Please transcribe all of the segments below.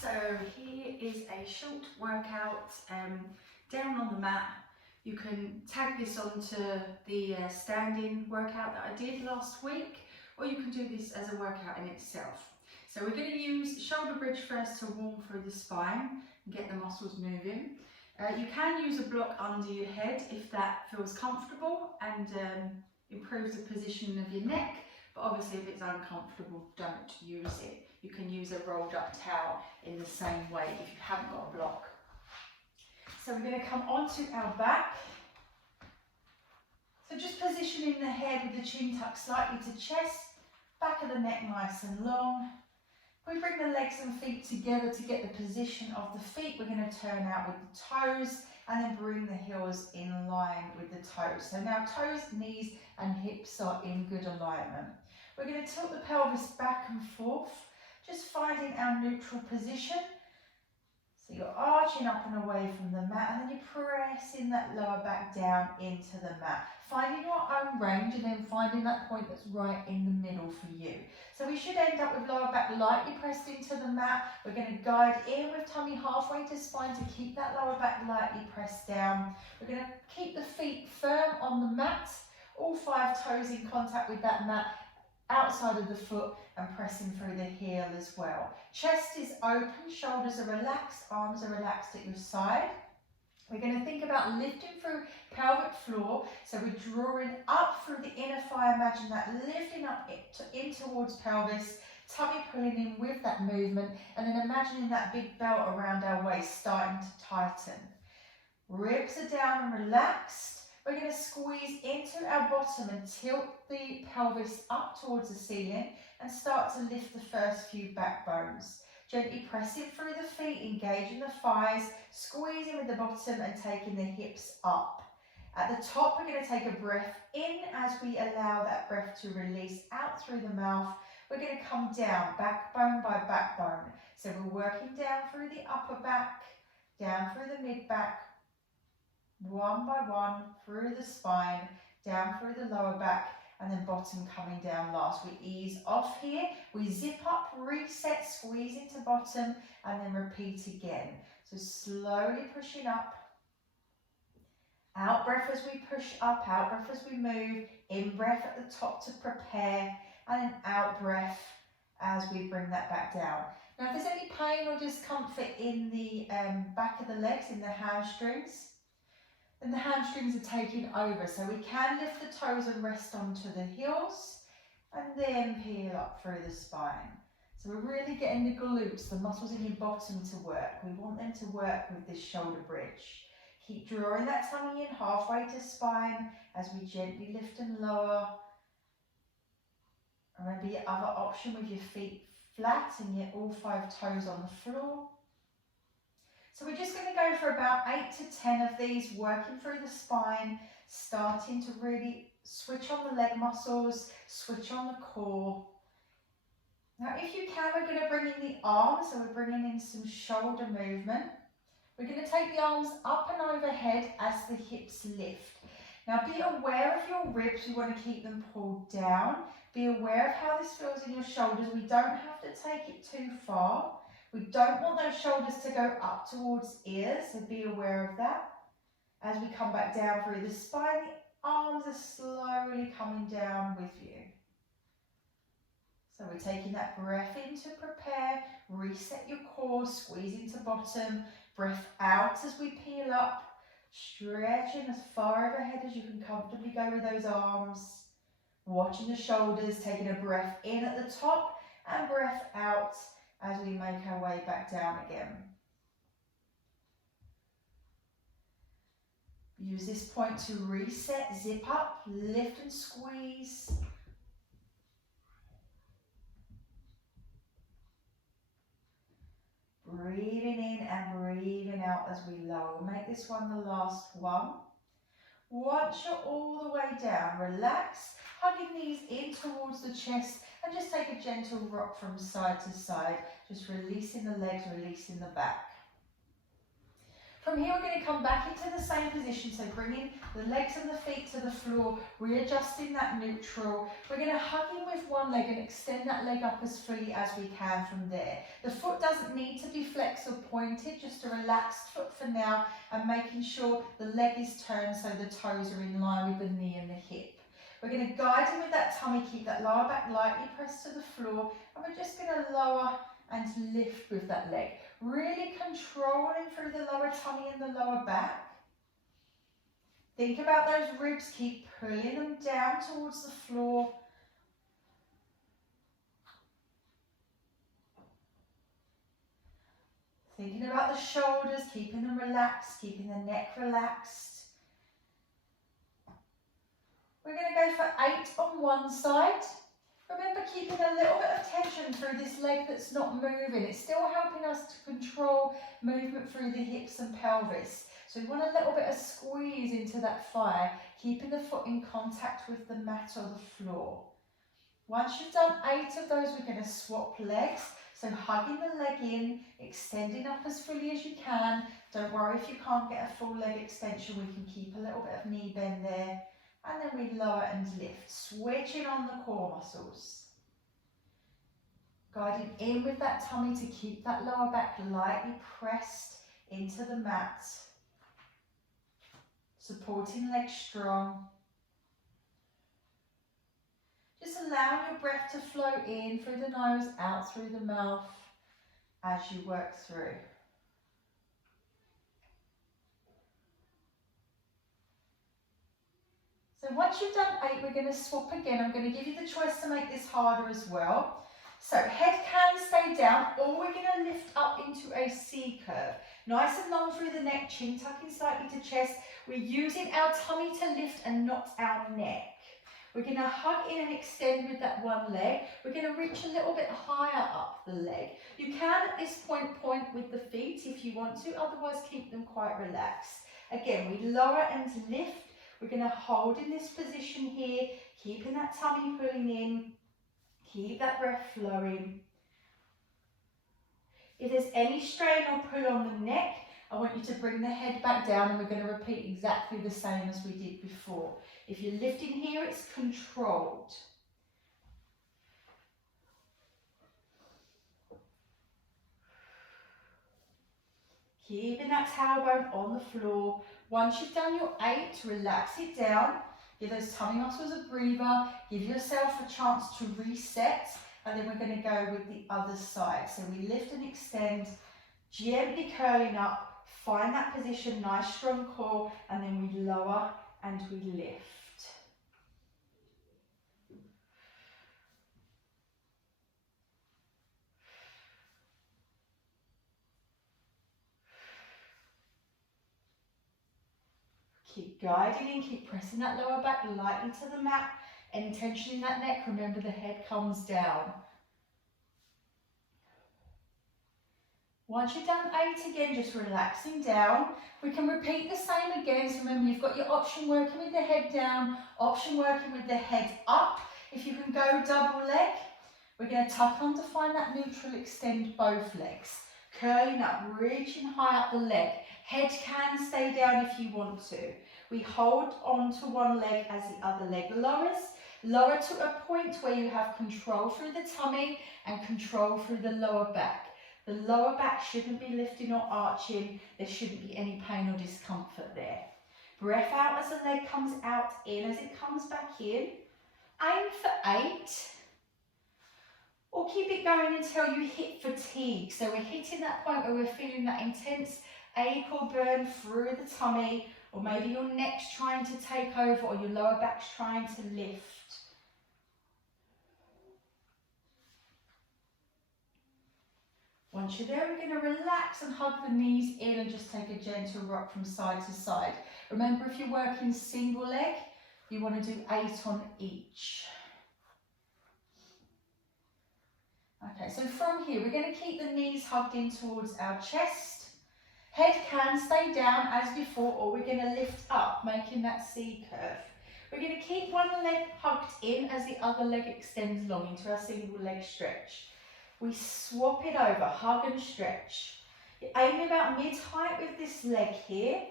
So here is a short workout down on the mat. You can tag this onto the standing workout that I did last week, or you can do this as a workout in itself. So we're going to use shoulder bridge first to warm through the spine and get the muscles moving. You can use a block under your head if that feels comfortable and improves the positioning of your neck, but obviously if it's uncomfortable, don't use it. You can use a rolled up towel in the same way if you haven't got a block. So we're going to come onto our back. So just positioning the head with the chin tucked slightly to chest, back of the neck nice and long. We bring the legs and feet together to get the position of the feet. We're going to turn out with the toes and then bring the heels in line with the toes. So now toes, knees and hips are in good alignment. We're going to tilt the pelvis back and forth, just finding our neutral position. So you're arching up and away from the mat, and then you're pressing that lower back down into the mat. Finding your own range and then finding that point that's right in the middle for you. So we should end up with lower back lightly pressed into the mat. We're going to guide in with tummy halfway to spine to keep that lower back lightly pressed down. We're going to keep the feet firm on the mat, all 5 toes in contact with that mat, outside of the foot and pressing through the heel as well. Chest is open, shoulders are relaxed, arms are relaxed at your side. We're going to think about lifting through pelvic floor, so we're drawing up through the inner thigh. Imagine that lifting up in towards pelvis, tummy pulling in with that movement, and then imagining that big belt around our waist starting to tighten. Ribs are down and relaxed. We're going to squeeze into our bottom and tilt the pelvis up towards the ceiling and start to lift the first few back bones. Gently pressing through the feet, engaging the thighs, squeezing with the bottom and taking the hips up. At the top, we're going to take a breath in as we allow that breath to release out through the mouth. We're going to come down, backbone by backbone. So we're working down through the upper back, down through the mid back, one by one through the spine, down through the lower back, and then bottom coming down last. We ease off here, we zip up, reset, squeeze into bottom, and then repeat again. So slowly pushing up, out breath as we push up, out breath as we move, in breath at the top to prepare, and then out breath as we bring that back down. Now if there's any pain or discomfort in the back of the legs, in the hamstrings, then the hamstrings are taking over, so we can lift the toes and rest onto the heels and then peel up through the spine. So we're really getting the glutes, the muscles in your bottom to work. We want them to work with this shoulder bridge. Keep drawing that tummy in halfway to spine as we gently lift and lower. Remember your other option with your feet flat and yet all 5 toes on the floor. So we're just going to go for about 8 to 10 of these, working through the spine, starting to really switch on the leg muscles, switch on the core. Now if you can, we're going to bring in the arms, so we're bringing in some shoulder movement. We're going to take the arms up and overhead as the hips lift. Now be aware of your ribs, we want to keep them pulled down. Be aware of how this feels in your shoulders. We don't have to take it too far. We don't want those shoulders to go up towards ears, so be aware of that. As we come back down through the spine, the arms are slowly coming down with you. So we're taking that breath in to prepare, reset your core, squeeze into bottom, breath out as we peel up, stretching as far overhead as you can comfortably go with those arms, watching the shoulders, taking a breath in at the top and breath out as we make our way back down again. Use this point to reset, zip up, lift and squeeze. Breathing in and breathing out as we lower. Make this one the last one. Once you're all the way down, relax, hugging knees in towards the chest and just take a gentle rock from side to side, just releasing the legs, releasing the back. From here, we're going to come back into the same position, so bringing the legs and the feet to the floor, readjusting that neutral. We're going to hug in with one leg and extend that leg up as fully as we can from there. The foot doesn't need to be flexed or pointed, just a relaxed foot for now, and making sure the leg is turned so the toes are in line with the knee and the hip. We're going to guide in with that tummy, keep that lower back lightly pressed to the floor, and we're just going to lower and lift with that leg. Really controlling through the lower tummy and the lower back. Think about those ribs, keep pulling them down towards the floor. Thinking about the shoulders, keeping them relaxed, keeping the neck relaxed. We're going to go for 8 on one side. Remember, keeping a little bit of tension through this leg that's not moving. It's still helping us to control movement through the hips and pelvis. So we want a little bit of squeeze into that thigh, keeping the foot in contact with the mat or the floor. Once you've done 8 of those, we're going to swap legs. So hugging the leg in, extending up as fully as you can. Don't worry if you can't get a full leg extension, we can keep a little bit of knee bend there. And then we lower and lift, switching on the core muscles. Guiding in with that tummy to keep that lower back lightly pressed into the mat. Supporting legs strong. Just allowing your breath to flow in through the nose, out through the mouth as you work through. So once you've done 8, we're going to swap again. I'm going to give you the choice to make this harder as well. So head can stay down, or we're going to lift up into a C curve. Nice and long through the neck, chin tucking slightly to chest. We're using our tummy to lift and not our neck. We're going to hug in and extend with that one leg. We're going to reach a little bit higher up the leg. You can at this point with the feet if you want to, otherwise keep them quite relaxed. Again, we lower and lift. We're going to hold in this position here, keeping that tummy pulling in, keep that breath flowing. If there's any strain or pull on the neck, I want you to bring the head back down, and we're going to repeat exactly the same as we did before. If you're lifting here, it's controlled. Keeping that tailbone on the floor. Once you've done your 8, relax it down. Give those tummy muscles a breather. Give yourself a chance to reset. And then we're going to go with the other side. So we lift and extend, gently curling up. Find that position, nice strong core. And then we lower and we lift. Keep guiding in, keep pressing that lower back lightly to the mat. Any tension in that neck, remember the head comes down. Once you've done 8 again, just relaxing down. We can repeat the same again. So remember, you've got your option working with the head down, option working with the head up. If you can go double leg, we're going to tuck on to find that neutral, extend both legs. Curling up, reaching high up the leg. Head can stay down if you want to. We hold on to one leg as the other leg lowers. Lower to a point where you have control through the tummy and control through the lower back. The lower back shouldn't be lifting or arching. There shouldn't be any pain or discomfort there. Breath out as the leg comes out, in as it comes back in. Aim for 8. Or keep it going until you hit fatigue. So we're hitting that point where we're feeling that intense ache or burn through the tummy, or maybe your neck's trying to take over, or your lower back's trying to lift. Once you're there, we're going to relax and hug the knees in and just take a gentle rock from side to side. Remember, if you're working single leg, you want to do 8 on each. Okay, so from here, we're going to keep the knees hugged in towards our chest. Head can stay down as before, or we're going to lift up, making that C curve. We're going to keep one leg hugged in as the other leg extends long into our single leg stretch. We swap it over, hug and stretch. You're aiming about mid-height with this leg here.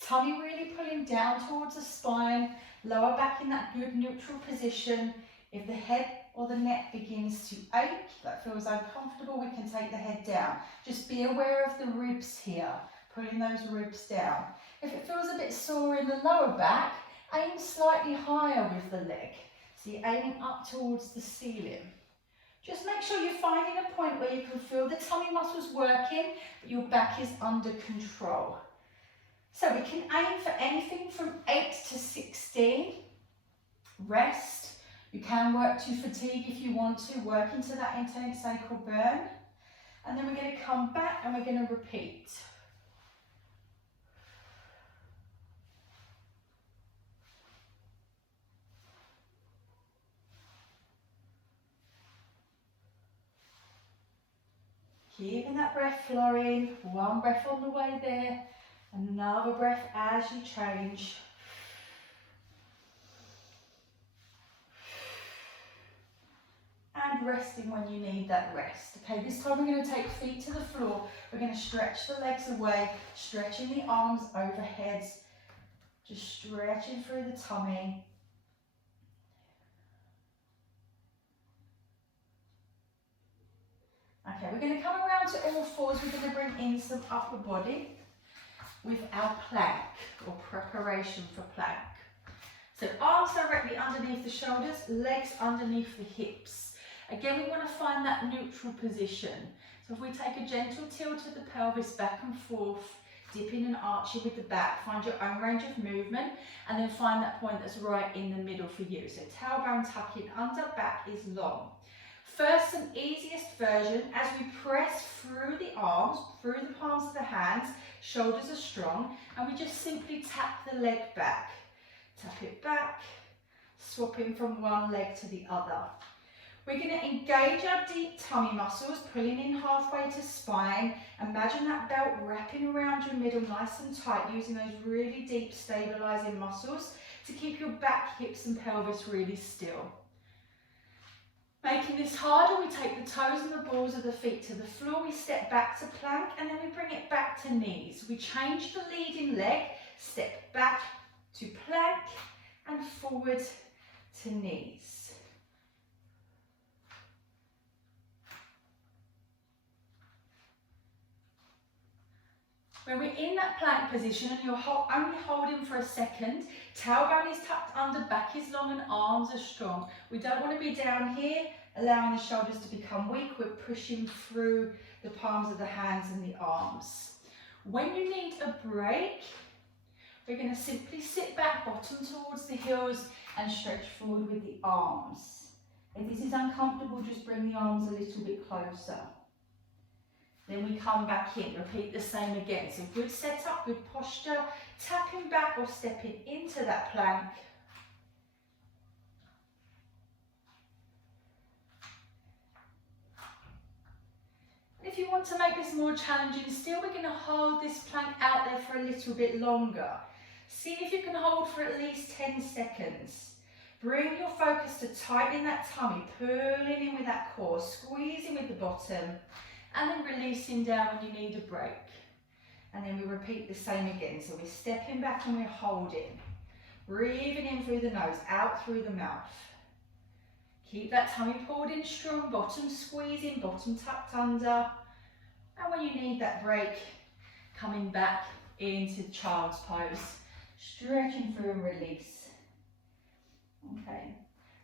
Tummy really pulling down towards the spine, lower back in that good neutral position. If the head or the neck begins to ache, that feels uncomfortable, we can take the head down. Just be aware of the ribs here, pulling those ribs down. If it feels a bit sore in the lower back, aim slightly higher with the leg. So you're aiming up towards the ceiling. Just make sure you're finding a point where you can feel the tummy muscles working, but your back is under control. So we can aim for anything from 8 to 16. Rest. You can work to fatigue if you want to, work into that intense sacral burn. And then we're going to come back and we're going to repeat. Keeping that breath flowing, one breath on the way there, another breath as you change. And resting when you need that rest. Okay, this time we're going to take feet to the floor. We're going to stretch the legs away, stretching the arms overhead, just stretching through the tummy. Okay, we're going to come around to all fours. We're going to bring in some upper body with our plank or preparation for plank. So arms directly underneath the shoulders, legs underneath the hips. Again, we want to find that neutral position. So if we take a gentle tilt of the pelvis back and forth, dipping and arching with the back, find your own range of movement, and then find that point that's right in the middle for you. So tailbone tucking under, back is long. First and easiest version, as we press through the arms, through the palms of the hands, shoulders are strong, and we just simply tap the leg back. Tap it back, swapping from one leg to the other. We're going to engage our deep tummy muscles, pulling in halfway to spine. Imagine that belt wrapping around your middle nice and tight, using those really deep stabilizing muscles to keep your back, hips and pelvis really still. Making this harder, we take the toes and the balls of the feet to the floor, we step back to plank, and then we bring it back to knees. We change the leading leg, step back to plank and forward to knees. When we're in that plank position and you're only holding for a second, tailbone is tucked under, back is long and arms are strong. We don't want to be down here, allowing the shoulders to become weak. We're pushing through the palms of the hands and the arms. When you need a break, we're going to simply sit back, bottom towards the heels, and stretch forward with the arms. If this is uncomfortable, just bring the arms a little bit closer. Then we come back in, repeat the same again. So good setup, good posture, tapping back or stepping into that plank. And if you want to make this more challenging still, we're going to hold this plank out there for a little bit longer. See if you can hold for at least 10 seconds. Bring your focus to tightening that tummy, pulling in with that core, squeezing with the bottom, and then releasing down when you need a break. And then we repeat the same again. So we're stepping back and we're holding. Breathing in through the nose, out through the mouth. Keep that tummy pulled in strong, bottom squeezing, bottom tucked under. And when you need that break, coming back into child's pose. Stretching through and release. Okay.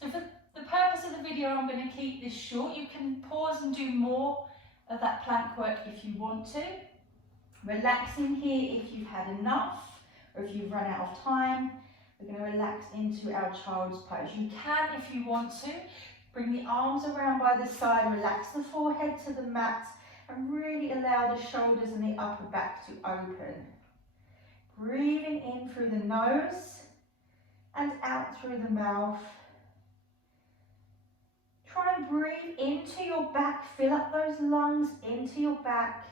So for the purpose of the video, I'm going to keep this short. You can pause and do more of that plank work if you want to. Relaxing here if you've had enough or if you've run out of time. We're going to relax into our child's pose. You can, if you want to, bring the arms around by the side, relax the forehead to the mat and really allow the shoulders and the upper back to open. Breathing in through the nose and out through the mouth. Try and breathe into your back, fill up those lungs into your back.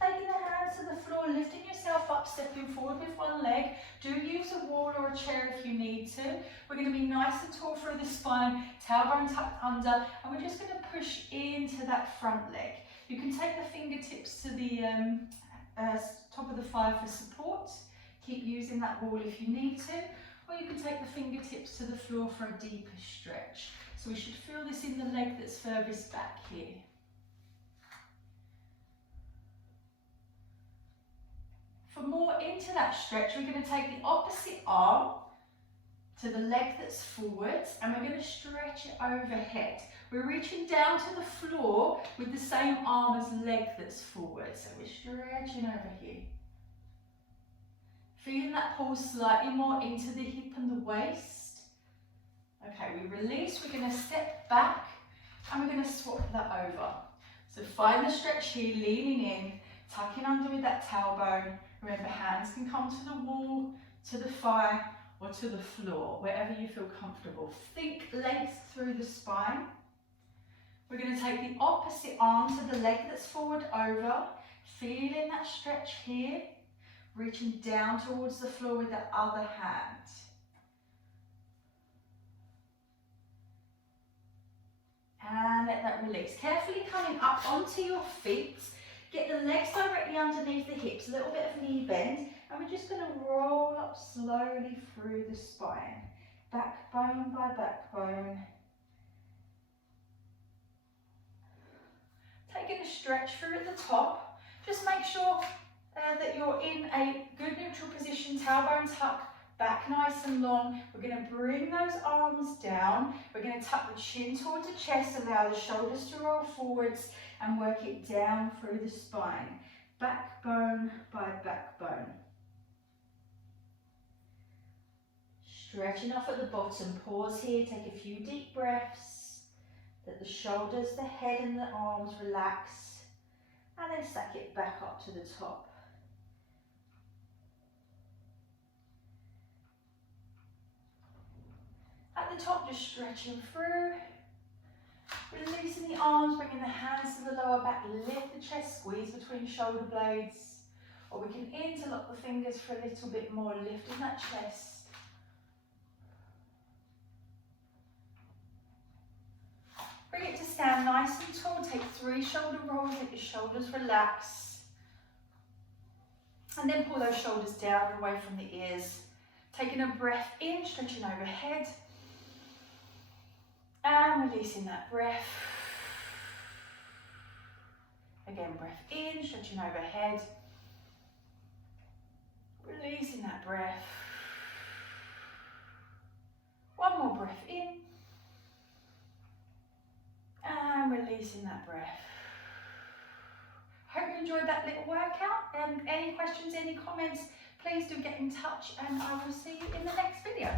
Taking the hands to the floor, lifting yourself up, stepping forward with one leg. Do use a wall or a chair if you need to. We're going to be nice and tall through the spine, tailbone tucked under, and we're just going to push into that front leg. You can take the fingertips to the top of the thigh for support. Keep using that wall if you need to, or you can take the fingertips to the floor for a deeper stretch. So we should feel this in the leg that's furthest back here. For more into that stretch, we're going to take the opposite arm to the leg that's forwards, and we're going to stretch it overhead. We're reaching down to the floor with the same arm as leg that's forward. So we're stretching over here. Feeling that pull slightly more into the hip and the waist. Okay, we release, we're going to step back and we're going to swap that over. So find the stretch here, leaning in, tucking under with that tailbone. Remember, hands can come to the wall, to the thigh, or to the floor, wherever you feel comfortable. Think length through the spine. We're going to take the opposite arm to the leg that's forward over, feeling that stretch here, reaching down towards the floor with the other hand. And let that release. Carefully coming up onto your feet. Get the legs directly underneath the hips, a little bit of knee bend, and we're just going to roll up slowly through the spine, backbone by backbone. Taking a stretch through at the top. Just make sure that you're in a good neutral position, tailbone tuck, back nice and long. We're going to bring those arms down. We're going to tuck the chin towards the chest, allow the shoulders to roll forwards, and work it down through the spine, backbone by backbone. Stretching off at the bottom, pause here, take a few deep breaths. Let the shoulders, the head and the arms relax, and then stack it back up to the top. At the top, just stretching through. Releasing the arms, bringing the hands to the lower back, lift the chest, squeeze between shoulder blades. Or we can interlock the fingers for a little bit more, lifting that chest. Bring it to stand nice and tall, take 3 shoulder rolls, let your shoulders relax. And then pull those shoulders down and away from the ears. Taking a breath in, stretching overhead. And releasing that breath. Again, breath in, stretching overhead. Releasing that breath. One more breath in. And releasing that breath. Hope you enjoyed that little workout. Any questions, any comments, please do get in touch, and I will see you in the next video.